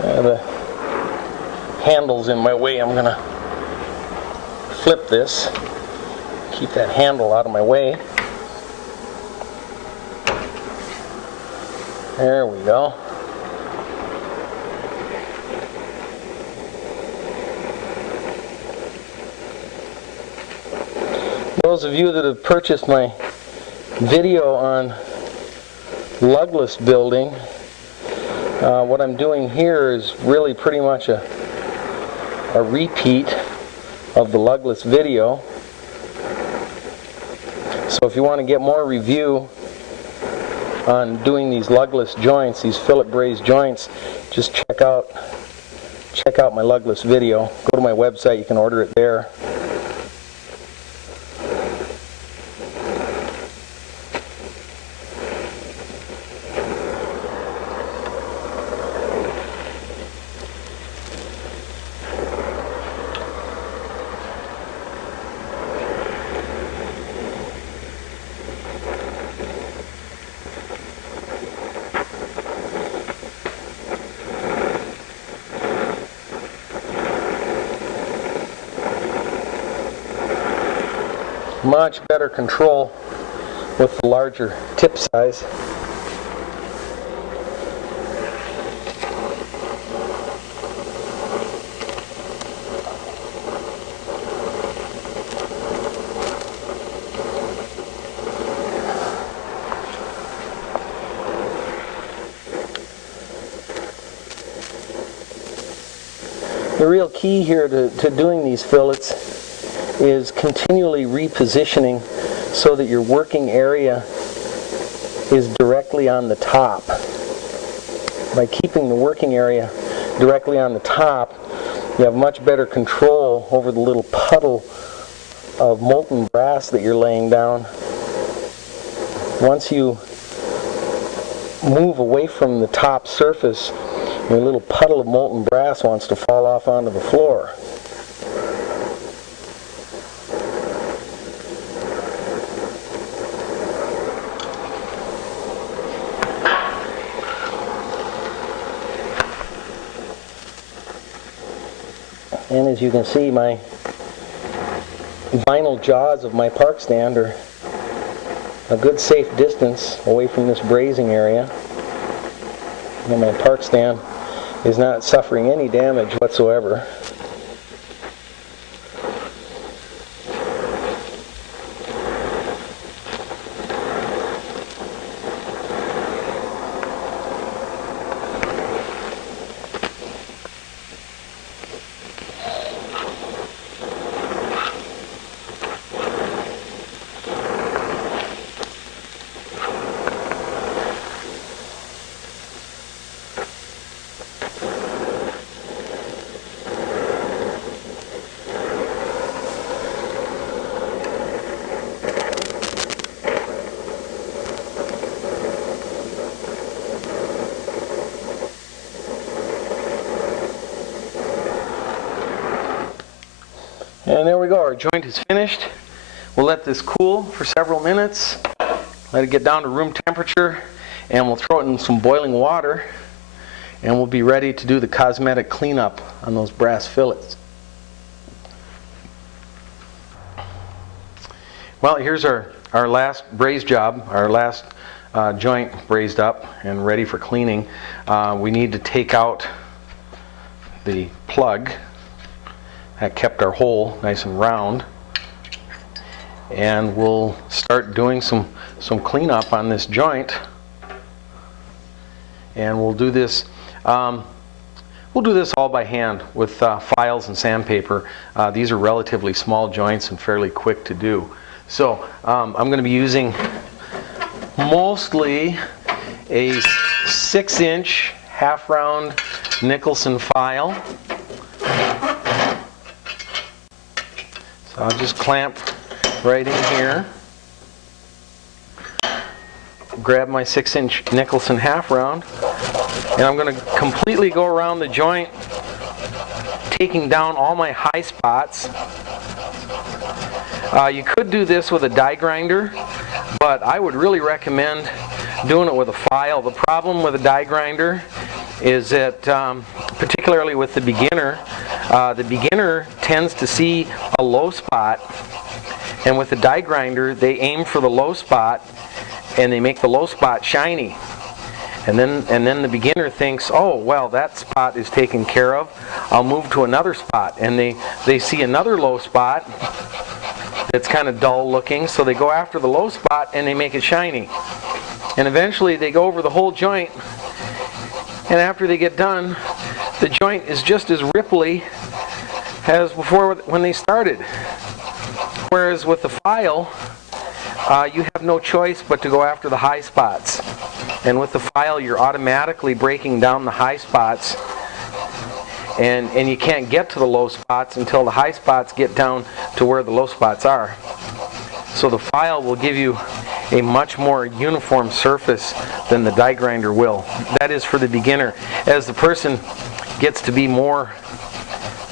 The handle's in my way. I'm going to flip this, keep that handle out of my way. There we go. Those of you that have purchased my video on lugless building, what I'm doing here is really pretty much a repeat of the lugless video. So if you want to get more review on doing these lugless joints, these fillet brazed joints, just check out my lugless video. Go to my website, you can order it there. Much better control with the larger tip size. The real key here to doing these fillets is continually repositioning so that your working area is directly on the top. By keeping the working area directly on the top, you have much better control over the little puddle of molten brass that you're laying down. Once you move away from the top surface, your little puddle of molten brass wants to fall off onto the floor. And as you can see, my vinyl jaws of my park stand are a good safe distance away from this brazing area. And my park stand is not suffering any damage whatsoever. And there we go, our joint is finished. We'll let this cool for several minutes, let it get down to room temperature, and we'll throw it in some boiling water, and we'll be ready to do the cosmetic cleanup on those brass fillets. Well, here's our last braze job, our last joint brazed up and ready for cleaning. We need to take out the plug that kept our hole nice and round, and we'll start doing some cleanup on this joint. And we'll do this all by hand with files and sandpaper. These are relatively small joints and fairly quick to do. So I'm going to be using mostly a 6-inch half-round Nicholson file. So I'll just clamp right in here, grab my 6-inch Nicholson half-round, and I'm going to completely go around the joint, taking down all my high spots. You could do this with a die grinder, but I would really recommend doing it with a file. The problem with a die grinder is that, particularly with the beginner tends to see a low spot, and with the die grinder they aim for the low spot and they make the low spot shiny. And then the beginner thinks, oh, well, that spot is taken care of, I'll move to another spot. And they see another low spot that's kind of dull looking, so they go after the low spot and they make it shiny. And eventually they go over the whole joint, and after they get done, the joint is just as ripply as before when they started. Whereas with the file, you have no choice but to go after the high spots. And with the file, you're automatically breaking down the high spots, and you can't get to the low spots until the high spots get down to where the low spots are. So the file will give you a much more uniform surface than the die grinder will. That is for the beginner. As the person gets to be more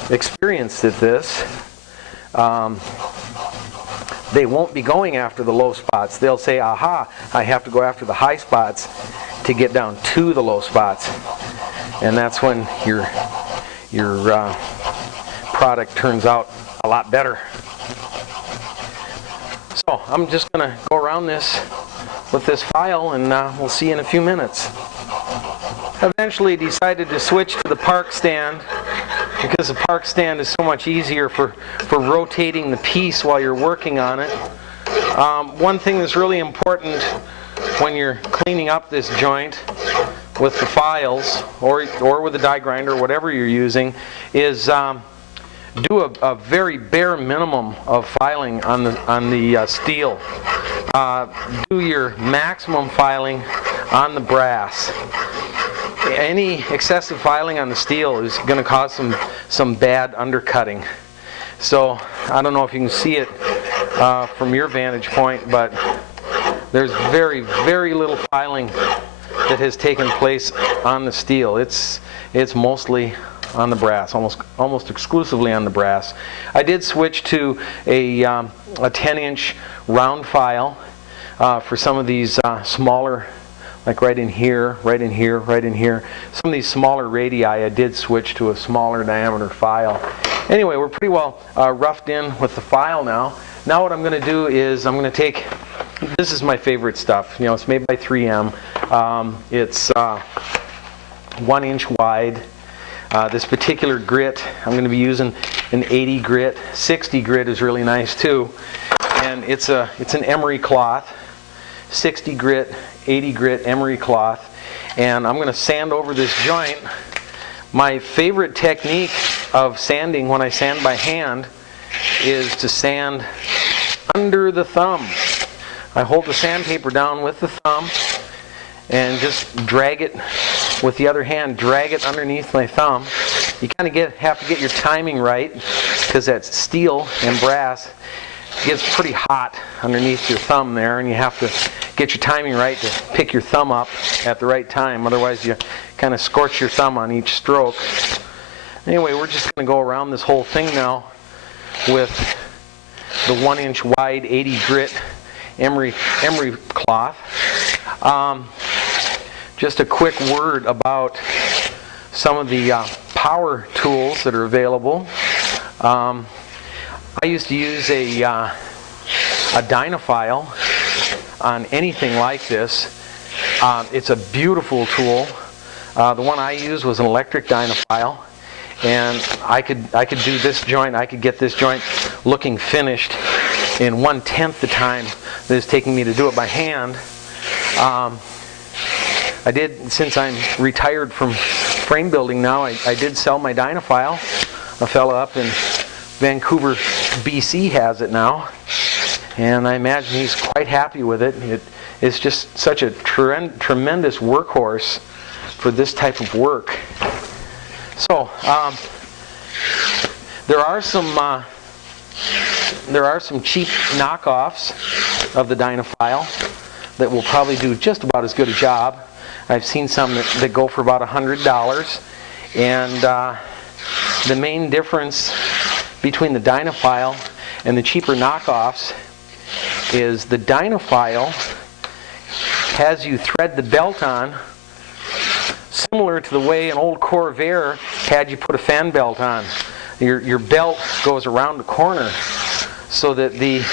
experienced at this, they won't be going after the low spots. They'll say, aha, I have to go after the high spots to get down to the low spots. And that's when your product turns out a lot better. So I'm just going to go around this with this file, and we'll see you in a few minutes. Eventually decided to switch to the park stand because the park stand is so much easier for rotating the piece while you're working on it. One thing that's really important when you're cleaning up this joint with the files or with the die grinder, whatever you're using, is do a very bare minimum of filing on the steel. Do your maximum filing on the brass. Any excessive filing on the steel is going to cause some bad undercutting. So I don't know if you can see it from your vantage point, but there's very, very little filing that has taken place on the steel. It's mostly on the brass, almost exclusively on the brass. I did switch to a 10-inch round file for some of these smaller, like right in here, right in here, right in here. Some of these smaller radii, I did switch to a smaller diameter file. Anyway, we're pretty well roughed in with the file now. Now what I'm going to do is I'm going to take, this is my favorite stuff. You know, it's made by 3M. It's 1 inch wide. This particular grit, I'm going to be using an 80 grit. 60 grit is really nice too. And it's an emery cloth. 60 grit, 80 grit emery cloth. And I'm going to sand over this joint. My favorite technique of sanding when I sand by hand is to sand under the thumb. I hold the sandpaper down with the thumb and just drag it with the other hand, drag it underneath my thumb. You kind of have to get your timing right, because that steel and brass gets pretty hot underneath your thumb there, and you have to get your timing right to pick your thumb up at the right time. Otherwise you kind of scorch your thumb on each stroke. Anyway, we're just going to go around this whole thing now with the 1-inch wide 80 grit emery cloth. Just a quick word about some of the power tools that are available. I used to use a Dynaphile on anything like this. It's a beautiful tool. The one I used was an electric Dynaphile, and I could do this joint. I could get this joint looking finished in 1/10 the time that it's taking me to do it by hand. I did, since I'm retired from frame building now, I did sell my Dynaphile. A fella up in Vancouver, BC has it now, and I imagine he's quite happy with it. It's just such a tremendous workhorse for this type of work. So there are some cheap knockoffs of the Dynaphile that will probably do just about as good a job. I've seen some that go for about $100, and the main difference between the Dynaphile and the cheaper knockoffs is the Dynaphile has you thread the belt on similar to the way an old Corvair had you put a fan belt on. Your belt goes around the corner so that the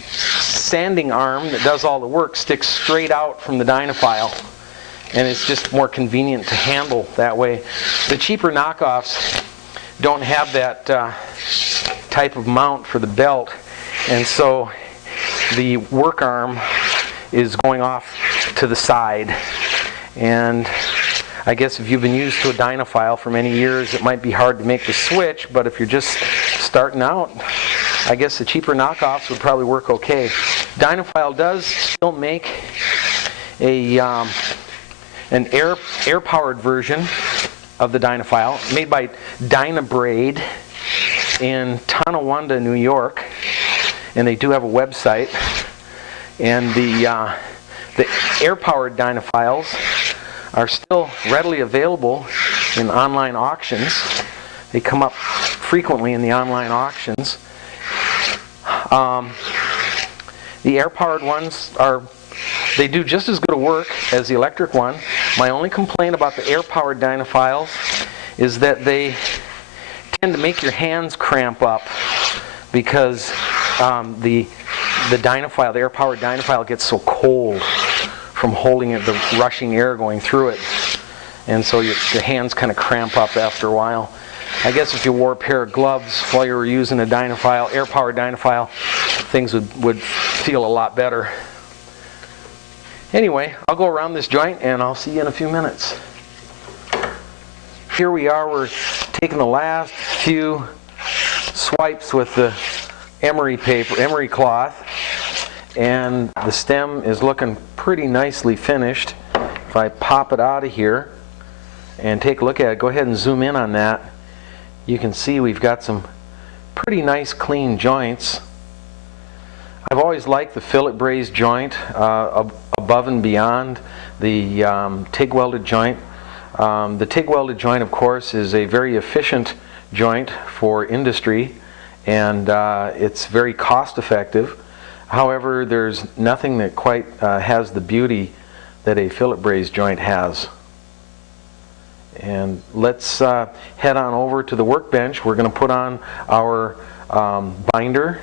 sanding arm that does all the work sticks straight out from the Dynaphile, and it's just more convenient to handle that way. The cheaper knockoffs don't have that type of mount for the belt, and so the work arm is going off to the side. And I guess if you've been used to a Dynaphile for many years, it might be hard to make the switch, but if you're just starting out, I guess the cheaper knockoffs would probably work okay. Dynaphile does still make an air-powered version of the Dynaphile, made by Dynabraid in Tonawanda, New York, and they do have a website. And the air-powered Dynaphiles are still readily available in online auctions. They come up frequently in the online auctions. The air-powered ones they do just as good a work as the electric one. My only complaint about the air-powered Dynaphiles is that they tend to make your hands cramp up, because the Dynaphile, the air-powered Dynaphile, gets so cold from holding it, the rushing air going through it, and so your hands kind of cramp up after a while. I guess if you wore a pair of gloves while you were using a Dynaphile, air-powered Dynaphile, things would feel a lot better. Anyway, I'll go around this joint and I'll see you in a few minutes. Here we are, we're taking the last few swipes with the emery cloth, and the stem is looking pretty nicely finished. If I pop it out of here and take a look at it, go ahead and zoom in on that. You can see we've got some pretty nice clean joints. I've always liked the fillet braze joint above and beyond the TIG welded joint. The TIG welded joint, of course, is a very efficient joint for industry, and it's very cost effective. However, there's nothing that quite has the beauty that a fillet braze joint has. And let's head on over to the workbench. We're going to put on our binder,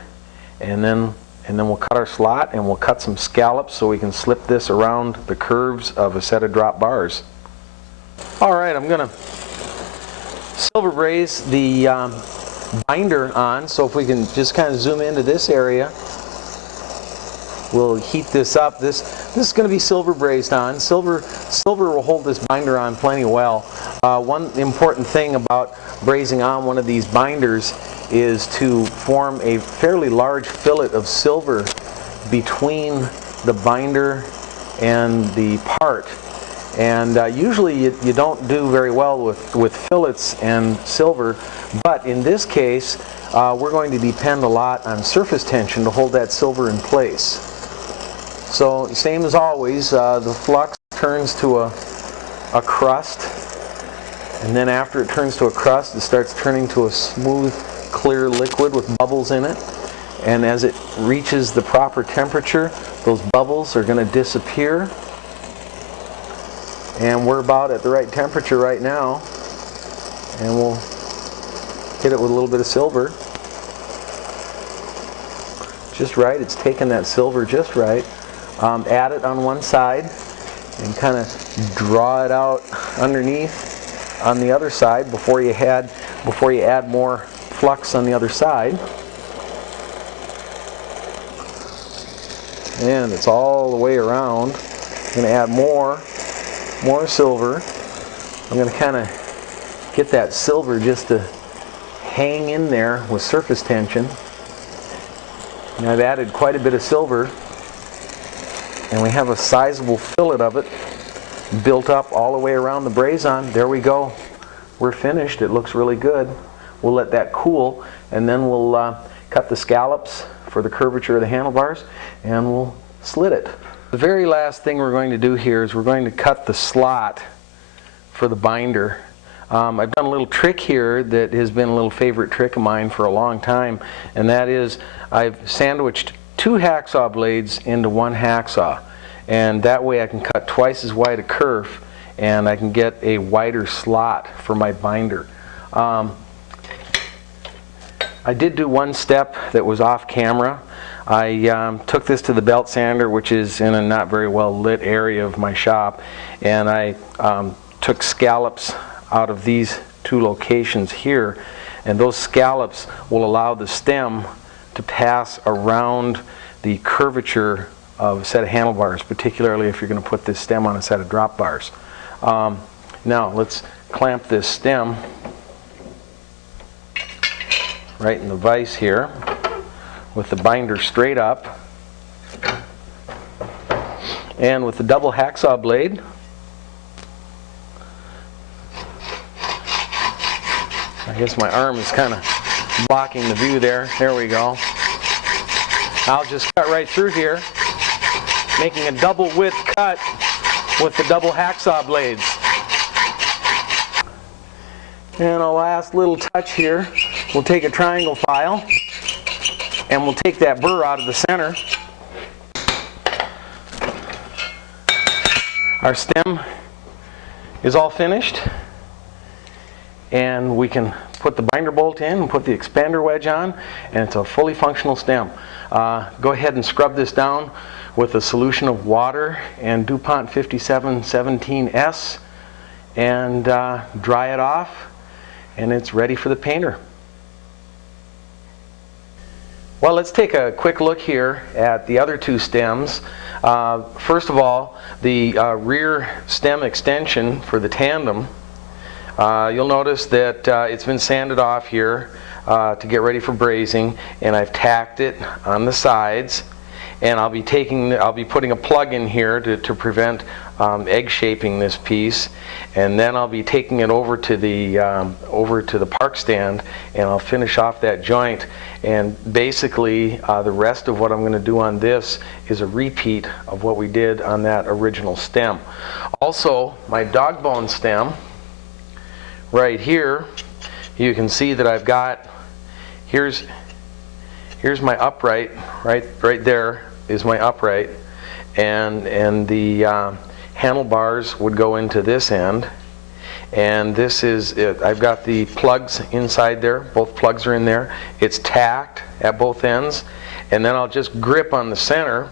and then we'll cut our slot, and we'll cut some scallops so we can slip this around the curves of a set of drop bars. Alright, I'm going to silver braze the binder on, so if we can just kind of zoom into this area, we'll heat this up. This is going to be silver brazed on. Silver will hold this binder on plenty well. One important thing about brazing on one of these binders is to form a fairly large fillet of silver between the binder and the part. And usually you don't do very well with fillets and silver, but in this case we're going to depend a lot on surface tension to hold that silver in place. So same as always, the flux turns to a crust, and then after it turns to a crust, it starts turning to a smooth clear liquid with bubbles in it. And as it reaches the proper temperature, those bubbles are going to disappear. And we're about at the right temperature right now. And we'll hit it with a little bit of silver. Just right. It's taking that silver just right. Add it on one side and kind of draw it out underneath on the other side before you add more flux on the other side. And it's all the way around. I'm going to add more silver. I'm going to kind of get that silver just to hang in there with surface tension. And I've added quite a bit of silver, and we have a sizable fillet of it built up all the way around the brazon. There we go. We're finished. It looks really good. We'll let that cool, and then we'll cut the scallops for the curvature of the handlebars, and we'll slit it. The very last thing we're going to do here is we're going to cut the slot for the binder. I've done a little trick here that has been a little favorite trick of mine for a long time, and that is I've sandwiched 2 hacksaw blades into one hacksaw, and that way I can cut twice as wide a kerf and I can get a wider slot for my binder. I did do one step that was off camera. I took this to the belt sander, which is in a not very well lit area of my shop, and I took scallops out of these 2 locations here, and those scallops will allow the stem to pass around the curvature of a set of handlebars, particularly if you're going to put this stem on a set of drop bars. Now let's clamp this stem right in the vise here with the binder straight up, and with the double hacksaw blade I guess my arm is kind of blocking the view there. There we go. I'll just cut right through here, making a double width cut with the double hacksaw blades. And a last little touch here, we'll take a triangle file and we'll take that burr out of the center. Our stem is all finished, and we can put the binder bolt in and put the expander wedge on, and it's a fully functional stem. Go ahead and scrub this down with a solution of water and DuPont 5717S and dry it off, and it's ready for the painter. Well, let's take a quick look here at the other 2 stems. First of all, the rear stem extension for the tandem. You'll notice that it's been sanded off here to get ready for brazing, and I've tacked it on the sides, and I'll be putting a plug in here to prevent egg shaping this piece, and then I'll be taking it over to the park stand, and I'll finish off that joint. And basically the rest of what I'm going to do on this is a repeat of what we did on that original stem. Also, my dog bone stem right here, you can see that I've got, here's my upright, right there is my upright, and the handlebars would go into this end, and this is it. I've got the plugs inside there, both plugs are in there, it's tacked at both ends, and then I'll just grip on the center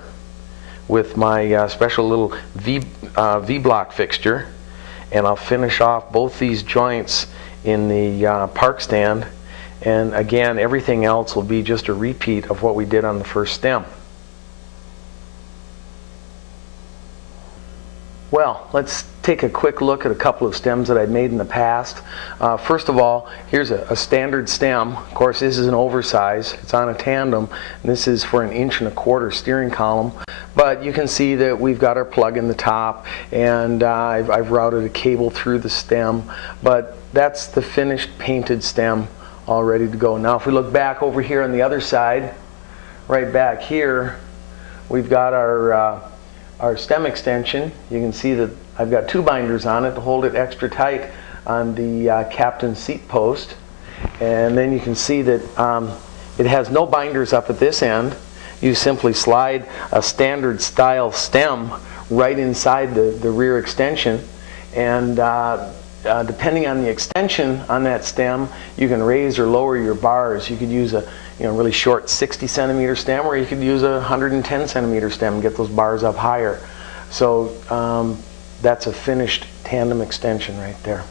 with my special little V-block fixture, and I'll finish off both these joints in the park stand, and again everything else will be just a repeat of what we did on the first stem. Well, let's take a quick look at a couple of stems that I've made in the past. First of all, here's a standard stem. Of course, this is an oversize. It's on a tandem. And this is for an 1.25" steering column. But you can see that we've got our plug in the top, and I've routed a cable through the stem. But that's the finished painted stem all ready to go. Now if we look back over here on the other side, right back here, we've got our stem extension. You can see that I've got 2 binders on it to hold it extra tight on the captain's seat post. And then you can see that it has no binders up at this end. You simply slide a standard style stem right inside the rear extension, and depending on the extension on that stem, you can raise or lower your bars. You could use a really short 60 centimeter stem, or you could use a 110 centimeter stem and get those bars up higher. So that's a finished tandem extension right there.